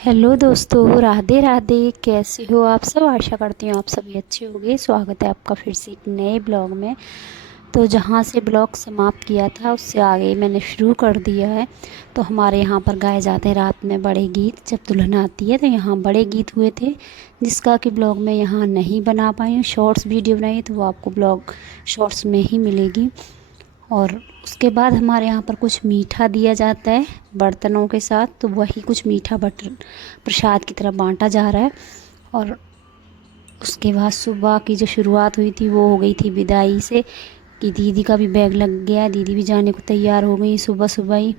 Hello दोस्तों, राधे राधे। कैसे हो आप सब? आशा करती हूँ आप सभी अच्छे होंगे। स्वागत है आपका फिर से एक नए ब्लॉग में। तो जहाँ से ब्लॉग समाप्त किया था उससे आगे मैंने शुरू कर दिया है। तो हमारे यहाँ पर गाए जाते हैं रात में बड़े गीत। जब दुल्हन आती है तो यहाँ बड़े गीत हुए थे, जिसका कि ब्लॉग में यहाँ नहीं बना पाई हूँ। शॉर्ट्स वीडियो बनाई तो वो आपको ब्लॉग शॉर्ट्स में ही मिलेगी। और उसके बाद हमारे यहाँ पर कुछ मीठा दिया जाता है बर्तनों के साथ, तो वही कुछ मीठा बटर प्रसाद की तरह बांटा जा रहा है। और उसके बाद सुबह की जो शुरुआत हुई थी वो हो गई थी विदाई से, कि दीदी का भी बैग लग गया, दीदी भी जाने को तैयार हो गई सुबह सुबह ही।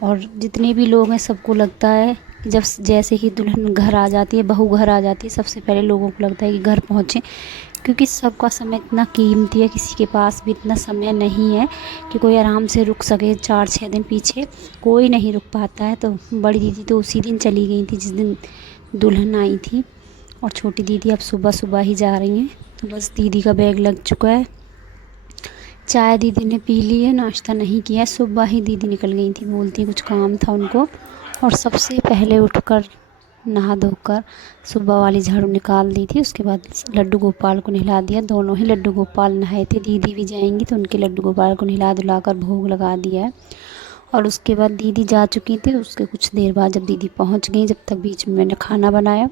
और जितने भी लोग हैं सबको लगता है कि जब जैसे ही दुल्हन घर आ जाती है, बहू घर आ जाती है, सबसे पहले लोगों को लगता है कि घर पहुँचे, क्योंकि सबका समय इतना कीमती है। किसी के पास भी इतना समय नहीं है कि कोई आराम से रुक सके। 4-6 दिन पीछे कोई नहीं रुक पाता है। तो बड़ी दीदी तो उसी दिन चली गई थी जिस दिन दुल्हन आई थी, और छोटी दीदी अब सुबह सुबह ही जा रही हैं। तो बस दीदी का बैग लग चुका है। चाय दीदी ने पी ली है, नाश्ता नहीं किया। सुबह ही दीदी निकल गई थी, बोलती कुछ काम था उनको। और सबसे पहले उठकर नहा धोकर सुबह वाली झाड़ू निकाल दी थी। उसके बाद लड्डू गोपाल को नहला दिया। दोनों ही लड्डू गोपाल नहाए थे। दीदी भी जाएंगी तो उनके लड्डू गोपाल को नहला धुलाकर भोग लगा दिया है। और उसके बाद दीदी जा चुकी थी। उसके कुछ देर बाद जब दीदी पहुंच गई, जब तक बीच में मैंने खाना बनाया,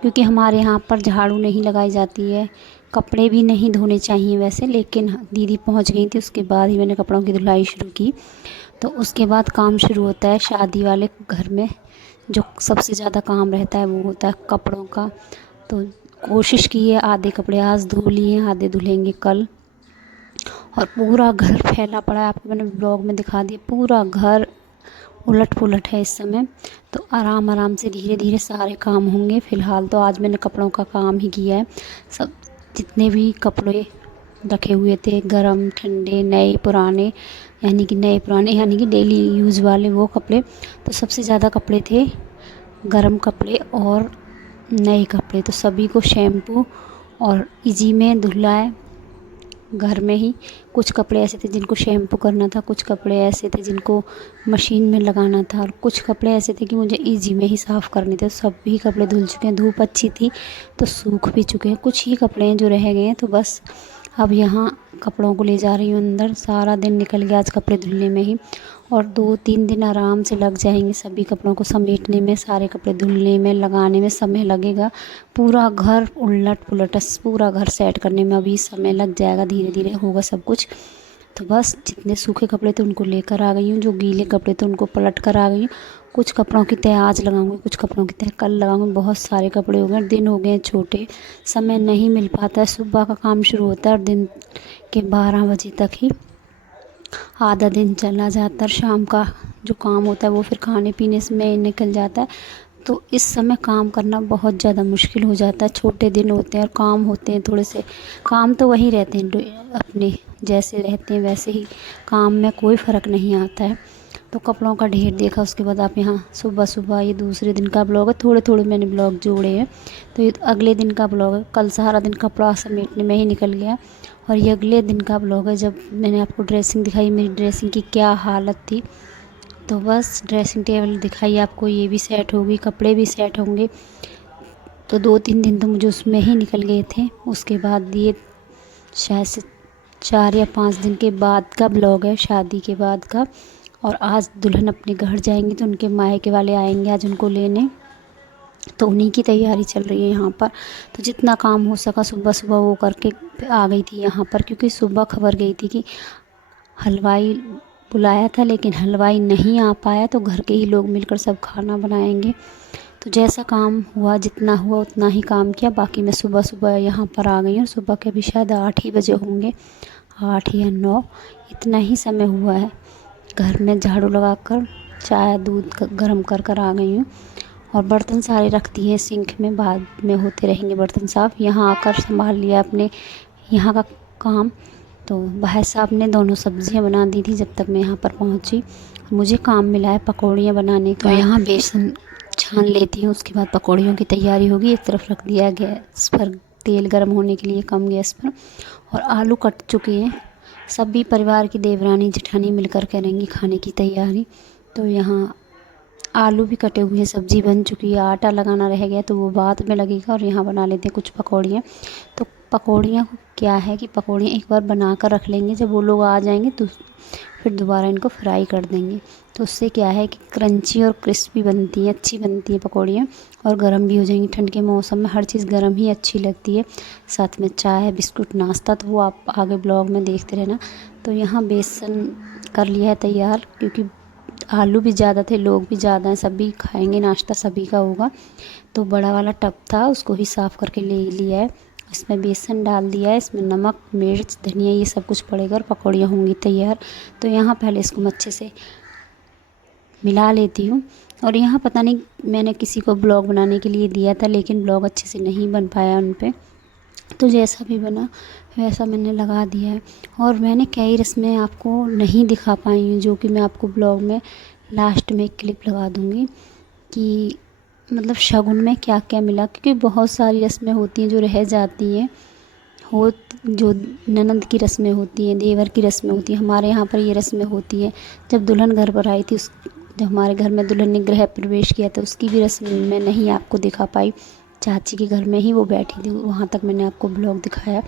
क्योंकि हमारे यहाँ पर झाड़ू नहीं लगाई जाती है, कपड़े भी नहीं धोने चाहिए वैसे, लेकिन दीदी पहुंच गई थी उसके बाद ही मैंने कपड़ों की धुलाई शुरू की। तो उसके बाद काम शुरू होता है शादी वाले घर में। जो सबसे ज़्यादा काम रहता है वो होता है कपड़ों का। तो कोशिश की है, आधे कपड़े आज धो लिए हैं, आधे धुलेंगे कल। और पूरा घर फैला पड़ा है, आपको मैंने ब्लॉग में दिखा दिया। पूरा घर उलट पुलट है इस समय। तो आराम आराम से धीरे धीरे सारे काम होंगे। फ़िलहाल तो आज मैंने कपड़ों का काम ही किया है। सब जितने भी कपड़े रखे हुए थे, गरम ठंडे नए पुराने, यानी कि नए पुराने यानी कि डेली यूज़ वाले वो कपड़े। तो सबसे ज़्यादा कपड़े थे गरम कपड़े और नए कपड़े। तो सभी को शैम्पू और इजी में धुलाए घर में ही। कुछ कपड़े ऐसे थे जिनको शैम्पू करना था, कुछ कपड़े ऐसे थे जिनको मशीन में लगाना था, और कुछ कपड़े ऐसे थे कि मुझे इजी में ही साफ़ करने थे। सभी कपड़े धुल चुके हैं। धूप अच्छी थी तो सूख भी चुके हैं। कुछ ही कपड़े हैं जो रह गए हैं। तो बस अब यहाँ कपड़ों को ले जा रही हूँ अंदर। सारा दिन निकल गया आज कपड़े धुलने में ही, और 2-3 दिन आराम से लग जाएंगे सभी कपड़ों को समेटने में, सारे कपड़े धुलने में, लगाने में समय लगेगा। पूरा घर उलट पुलट, पूरा घर सेट करने में अभी समय लग जाएगा। धीरे धीरे होगा सब कुछ। तो बस जितने सूखे कपड़े थे उनको लेकर आ गई हूँ, जो गीले कपड़े थे उनको पलट कर आ गई हूँ। कुछ कपड़ों की तह आज लगाऊंगी, कुछ कपड़ों की तह कल लगाऊंगी। बहुत सारे कपड़े हो गए, दिन हो गए छोटे, समय नहीं मिल पाता है। सुबह का काम शुरू होता है और दिन के 12 बजे तक ही आधा दिन चला जाता है। शाम का जो काम होता है वो फिर खाने पीने में निकल जाता है। तो इस समय काम करना बहुत ज़्यादा मुश्किल हो जाता है। छोटे दिन होते हैं और काम होते हैं थोड़े से। काम तो वही रहते हैं अपने जैसे रहते हैं वैसे ही, काम में कोई फ़र्क नहीं आता है। तो कपड़ों का ढेर देखा। उसके बाद आप यहाँ सुबह सुबह, ये दूसरे दिन का ब्लॉग है, थोड़े थोड़े मैंने ब्लॉग जोड़े हैं। तो ये अगले दिन का ब्लॉग है। कल सारा दिन कपड़ा समेटने में ही निकल गया, और ये अगले दिन का ब्लॉग है जब मैंने आपको ड्रेसिंग दिखाई, मेरी ड्रेसिंग की क्या हालत थी। तो बस ड्रेसिंग टेबल दिखाई आपको, ये भी सेट होगी, कपड़े भी सेट होंगे। तो 2-3 दिन तो मुझे उसमें ही निकल गए थे। उसके बाद ये शायद से 4 या 5 दिन के बाद का ब्लॉग है, शादी के बाद का। और आज दुल्हन अपने घर जाएंगी तो उनके मायके वाले आएंगे आज उनको लेने। तो उन्हीं की तैयारी चल रही है यहाँ पर। तो जितना काम हो सका सुबह सुबह वो करके आ गई थी यहाँ पर, क्योंकि सुबह खबर गई थी कि हलवाई बुलाया था लेकिन हलवाई नहीं आ पाया, तो घर के ही लोग मिलकर सब खाना बनाएंगे। तो जैसा काम हुआ, जितना हुआ उतना ही काम किया। बाकी मैं सुबह सुबह यहाँ पर आ गई हूँ। सुबह के अभी शायद 8 ही बजे होंगे, 8 या 9, इतना ही समय हुआ है। घर में झाड़ू लगाकर चाय दूध गर्म कर कर आ गई हूँ। और बर्तन सारे रखती हैं सिंक में, बाद में होते रहेंगे बर्तन साफ़। यहाँ आकर संभाल लिया अपने यहाँ का काम। तो भाई साहब ने दोनों सब्जियां बना दी थी जब तक मैं यहाँ पर पहुँची। मुझे काम मिला है पकौड़ियाँ बनाने का। तो यहाँ बेसन छान लेती हूँ, उसके बाद पकौड़ियों की तैयारी होगी। एक तरफ रख दिया गैस पर तेल गर्म होने के लिए कम गैस पर, और आलू कट चुके हैं। सभी परिवार की देवरानी जेठानी मिलकर करेंगी खाने की तैयारी। तो यहाँ आलू भी कटे हुए हैं, सब्ज़ी बन चुकी है, आटा लगाना रह गया तो वो बाद में लगेगा। और यहाँ बना लेते हैं कुछ पकौड़ियाँ। तो पकौड़ियाँ क्या है कि पकौड़ियाँ एक बार बना कर रख लेंगे, जब वो लोग आ जाएंगे तो फिर दोबारा इनको फ्राई कर देंगे। तो उससे क्या है कि क्रंची और क्रिस्पी बनती हैं, अच्छी बनती हैं पकौड़ियाँ, और गर्म भी हो जाएंगी। ठंड के मौसम में हर चीज़ गर्म ही अच्छी लगती है, साथ में चाय बिस्कुट नाश्ता, तो वो आप आगे ब्लॉग में देखते रहना। तो यहाँ बेसन कर लिया है तैयार, क्योंकि आलू भी ज़्यादा थे, लोग भी ज़्यादा हैं, सभी खाएंगे, नाश्ता सभी का होगा। तो बड़ा वाला टब था, उसको ही साफ़ करके ले लिया है। इसमें बेसन डाल दिया है, इसमें नमक मिर्च धनिया ये सब कुछ पड़ेगा और पकौड़ियाँ होंगी तैयार। तो यहाँ पहले इसको मैं अच्छे से मिला लेती हूँ। और यहाँ पता नहीं मैंने किसी को ब्लॉग बनाने के लिए दिया था, लेकिन ब्लॉग अच्छे से नहीं बन पाया उन पे। तो जैसा भी बना वैसा मैंने लगा दिया है। और मैंने कई रस्में आपको नहीं दिखा पाई हूँ, जो कि मैं आपको ब्लॉग में लास्ट में एक क्लिप लगा दूँगी कि मतलब शगुन में क्या क्या मिला, क्योंकि बहुत सारी रस्में होती हैं जो रह जाती हैं। हो जो ननद की रस्में होती हैं, देवर की रस्में होती हैं, हमारे यहाँ पर ये रस्में होती हैं। जब दुल्हन घर पर आई थी, उस जब हमारे घर में दुल्हन ने गृह प्रवेश किया था, उसकी भी रस्म मैं नहीं आपको दिखा पाई। चाची के घर में ही वो बैठी थी, वहाँ तक मैंने आपको ब्लॉग दिखाया।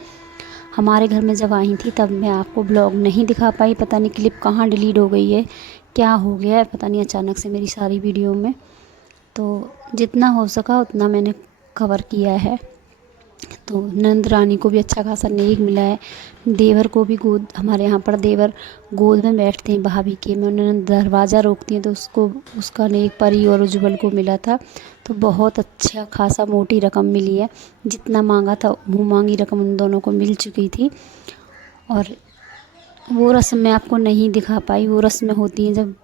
हमारे घर में जब आई थी तब मैं आपको ब्लॉग नहीं दिखा पाई, पता नहीं क्लिप कहाँ डिलीट हो गई है, क्या हो गया है पता नहीं अचानक से मेरी सारी वीडियो में। तो जितना हो सका उतना मैंने कवर किया है। तो नंद रानी को भी अच्छा खासा नेक मिला है, देवर को भी गोद, हमारे यहाँ पर देवर गोद में बैठते हैं भाभी के में, उन्होंने दरवाज़ा रोकती हैं तो उसको उसका नेक परी और उज्जवल को मिला था। तो बहुत अच्छा खासा मोटी रकम मिली है, जितना मांगा था मुँह मांगी रकम उन दोनों को मिल चुकी थी। और वो रस्म मैं आपको नहीं दिखा पाई। वो रस्में होती हैं जब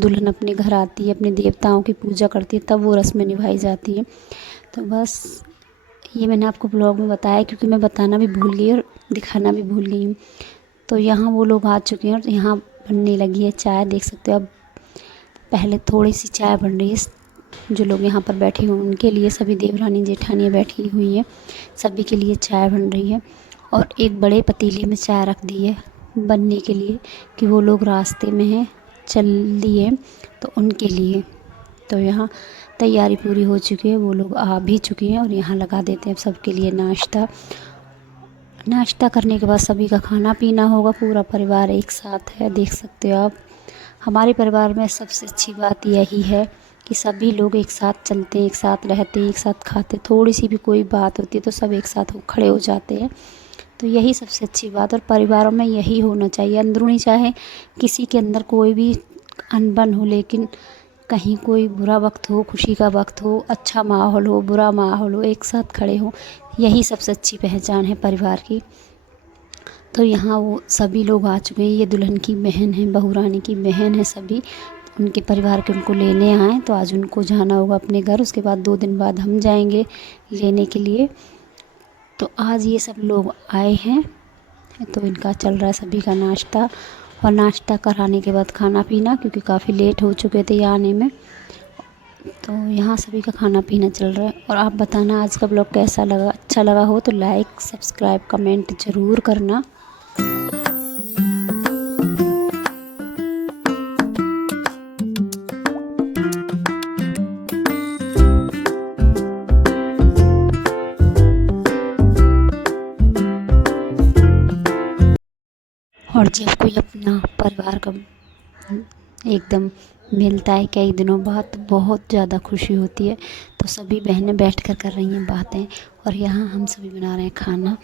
दुल्हन अपने घर आती है, अपने देवताओं की पूजा करती है, तब वो रस्में निभाई जाती हैं। तो बस ये मैंने आपको ब्लॉग में बताया, क्योंकि मैं बताना भी भूल गई और दिखाना भी भूल गई हूँ। तो यहाँ वो लोग आ चुके हैं और यहाँ बनने लगी है चाय, देख सकते हो। अब पहले थोड़ी सी चाय बन रही है, जो लोग यहाँ पर बैठे हुए उनके लिए, सभी देवरानी जेठानियाँ बैठी हुई हैं, सभी के लिए चाय बन रही है। और एक बड़े पतीले में चाय रख दी है बनने के लिए, कि वो लोग रास्ते में हैं, चल दिए तो उनके लिए। तो यहाँ तैयारी पूरी हो चुकी है, वो लोग आ भी चुके हैं और यहाँ लगा देते हैं अब सबके लिए नाश्ता। नाश्ता करने के बाद सभी का खाना पीना होगा, पूरा परिवार एक साथ है, देख सकते हो आप। हमारे परिवार में सबसे अच्छी बात यही है कि सभी लोग एक साथ चलते हैं, एक साथ रहते हैं, एक साथ खाते। थोड़ी सी भी कोई बात होती है तो सब एक साथ खड़े हो जाते हैं। तो यही सबसे अच्छी बात, और परिवारों में यही होना चाहिए। अंदरूनी चाहे किसी के अंदर कोई भी अनबन हो, लेकिन कहीं कोई बुरा वक्त हो, खुशी का वक्त हो, अच्छा माहौल हो, बुरा माहौल हो, एक साथ खड़े हो, यही सबसे अच्छी पहचान है परिवार की। तो यहाँ वो सभी लोग आ चुके हैं, ये दुल्हन की बहन है, बहू रानी की बहन है, सभी उनके परिवार के उनको लेने आए। तो आज उनको जाना होगा अपने घर, उसके बाद 2 दिन बाद हम जाएंगे लेने के लिए। तो आज ये सब लोग आए हैं, तो इनका चल रहा है सभी का नाश्ता, और नाश्ता कराने के बाद खाना पीना, क्योंकि काफ़ी लेट हो चुके थे ये आने में। तो यहाँ सभी का खाना पीना चल रहा है। और आप बताना आज का ब्लॉग कैसा लगा, अच्छा लगा हो तो लाइक सब्सक्राइब कमेंट ज़रूर करना। और जब कोई अपना परिवार का एकदम मिलता है कई दिनों बाद, तो बहुत ज़्यादा खुशी होती है। तो सभी बहनें बैठकर कर रही हैं बातें, और यहाँ हम सभी बना रहे हैं खाना।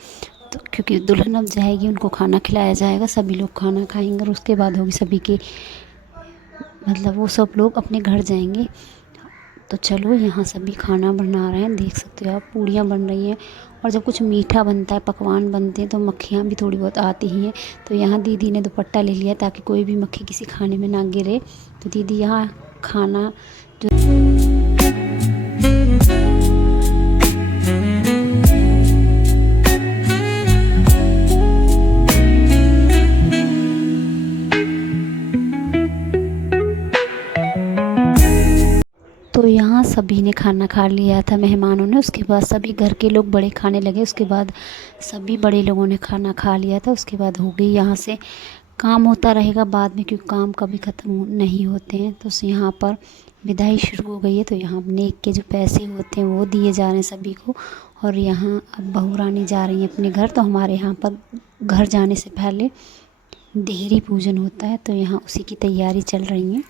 तो क्योंकि दुल्हन अब जाएगी, उनको खाना खिलाया जाएगा, सभी लोग खाना खाएंगे और उसके बाद होगी सभी की, मतलब वो सब लोग अपने घर जाएंगे। तो चलो यहाँ सभी खाना बना रहे हैं, देख सकते हो आप, पूड़ियाँ बन रही हैं। और जब कुछ मीठा बनता है, पकवान बनते हैं, तो मक्खियाँ भी थोड़ी बहुत आती ही हैं। तो यहाँ दीदी ने दुपट्टा ले लिया ताकि कोई भी मक्खी किसी खाने में ना गिरे। तो दीदी यहाँ खाना जो तो यहाँ सभी ने खाना खा लिया था मेहमानों ने, उसके बाद सभी घर के लोग बड़े खाने लगे, उसके बाद सभी बड़े लोगों ने खाना खा लिया था। उसके बाद हो गई यहाँ से काम होता रहेगा बाद में, क्योंकि काम कभी ख़त्म नहीं होते हैं। तो यहाँ पर विदाई शुरू हो गई है। तो यहाँ नेक के जो पैसे होते हैं वो दिए जा रहे हैं सभी को। और यहाँ अब बहू रानी जा रही है अपने घर। तो हमारे यहाँ पर घर जाने से पहले देहरी पूजन होता है, तो यहाँ उसी की तैयारी चल रही है।